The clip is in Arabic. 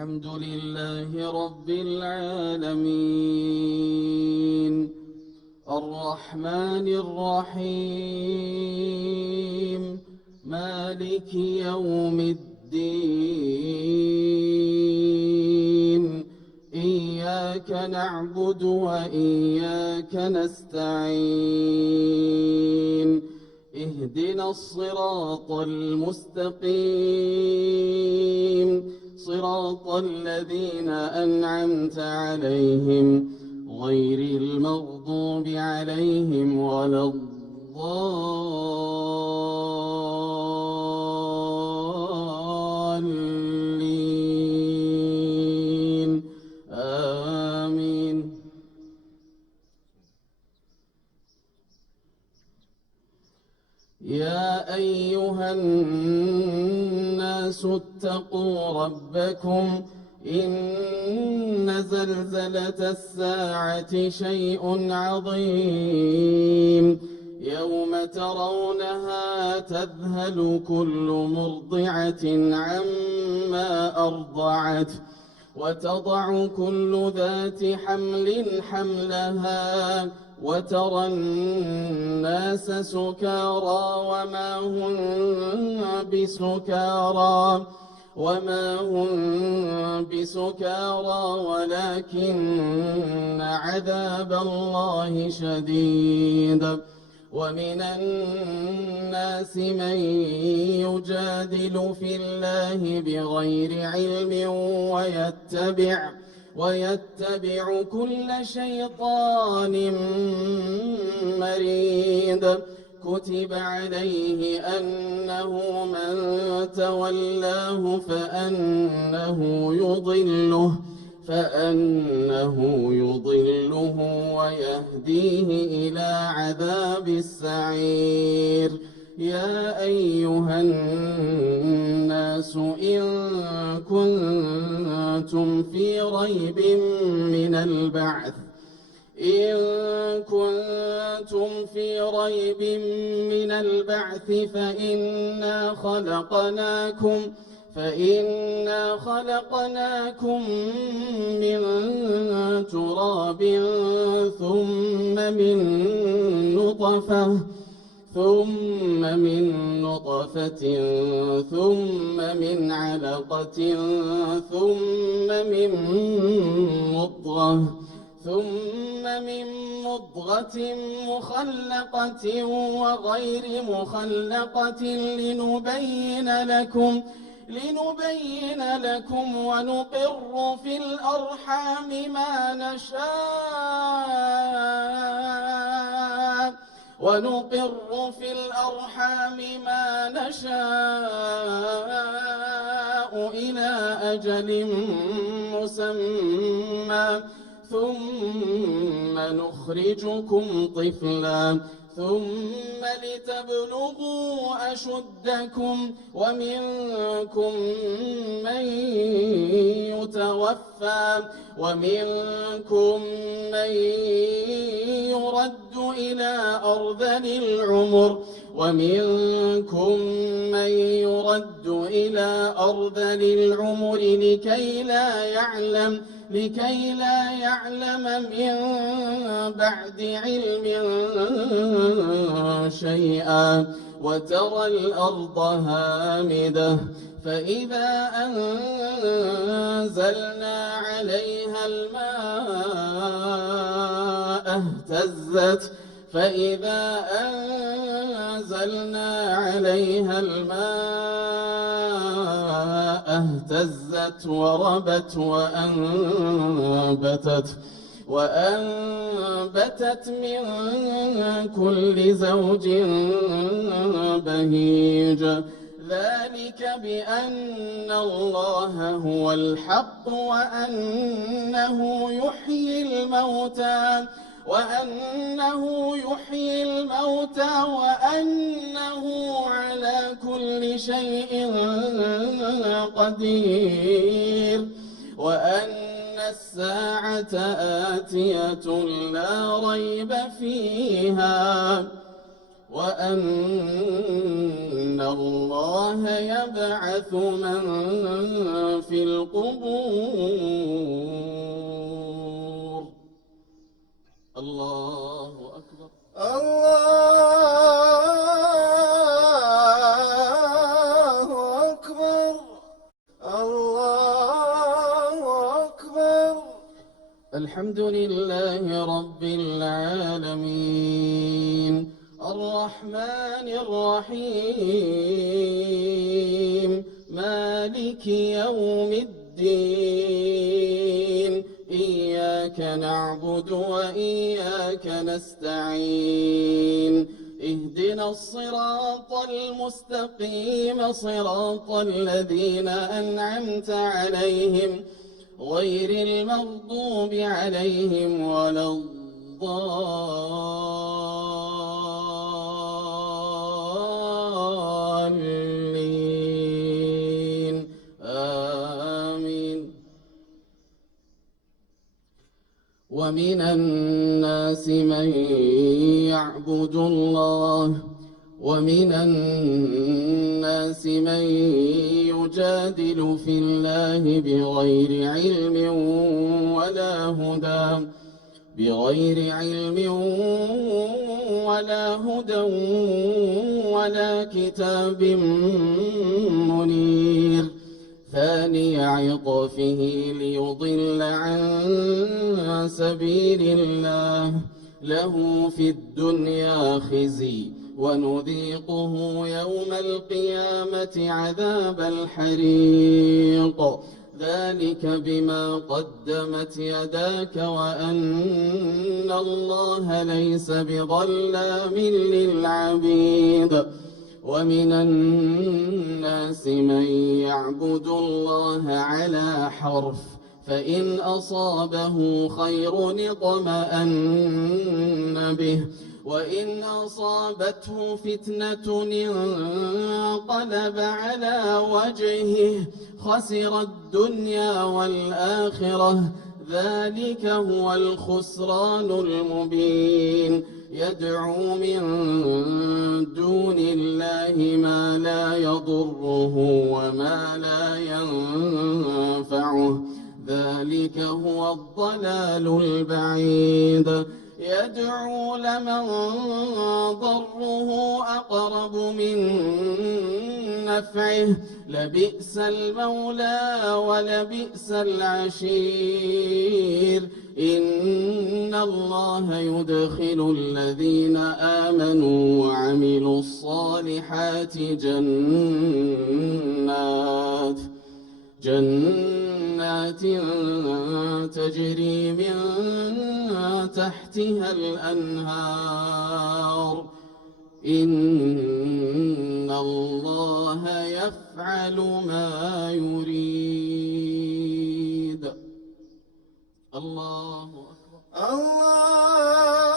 الحمد لله رب العالمين الرحمن الرحيم مالك يوم الدين إياك نعبد وإياك نستعين اهدنا الصراط المستقيم صراط الذين أنعمت عليهم غير المغضوب عليهم ولا الضالين آمين. يا أيها الناس اتقوا ربكم إن زلزلة الساعة شيء عظيم يوم ترونها تذهل كل مرضعة عما أرضعت وتضع كل ذات حمل حملها وترى الناس سكارى وما هم بسكارى ولكن عذاب الله شديد. ومن الناس من يجادل في الله بغير علم ويتبع كل شيطان مريد كتب عليه أنه من تولاه فأنه يضله ويهديه إلى عذاب السعير. يا أيها الناس إن كنتم في ريب من البعث فإنا خلقناكم من تراب ثم من نطفة ثم من علقة ثم من مضغة مخلقة وغير مخلقة لنبين لكم ونقر في الأرحام ما نشاء إلى أجل مسمى ثم نخرجكم طفلا ثم لتبلغوا أشدكم ومنكم من يتوفى ومنكم من يرد إلى أرذل العمر لكي لا يعلم من بعد علم شيئا وترى الأرض هامدة فإذا أنزلنا عليها الماء اهتزت وربت وأنبتت من كل زوج بهيج ذلك بأن الله هو الحق وأنه يحيي الموتى وأنه على كل شيء قدير وأن الساعة آتية لا ريب فيها وأن الله يبعث من في القبور. الله أكبر. الله أكبر. الله أكبر. الحمد لله رب العالمين الرحمن الرحيم مالك يوم الدين إياك نعبد وإياك نستعين اهدنا الصراط المستقيم صراط الذين أنعمت عليهم غير المغضوب عليهم ولا الضالين آمين. ومن الناس من يعبد يجادل في الله بغير علم ولا هدى ولا كتاب منير ثاني عطفه ليضل عن سبيل الله له في الدنيا خزي ونذيقه يوم القيامة عذاب الحريق ذلك بما قدمت يداك وأن الله ليس بظلام للعبيد. ومن الناس من يعبد الله على حرف فإن أصابه خير اطمأن به وإن أصابته فتنة انقلب على وجهه خسر الدنيا والآخرة ذلك هو الخسران المبين. يدعو من دون الله ما لا يضره وما لا ينفعه ذلك هو الضلال البعيد. يدعو لمن ضره أقرب من نفعه لبئس المولى ولبئس العشير. إن الله يدخل الذين آمنوا وعملوا الصالحات جنات تجري من تحتها الأنهار. إن الله يفعل ما يريد. الله أكبر. الله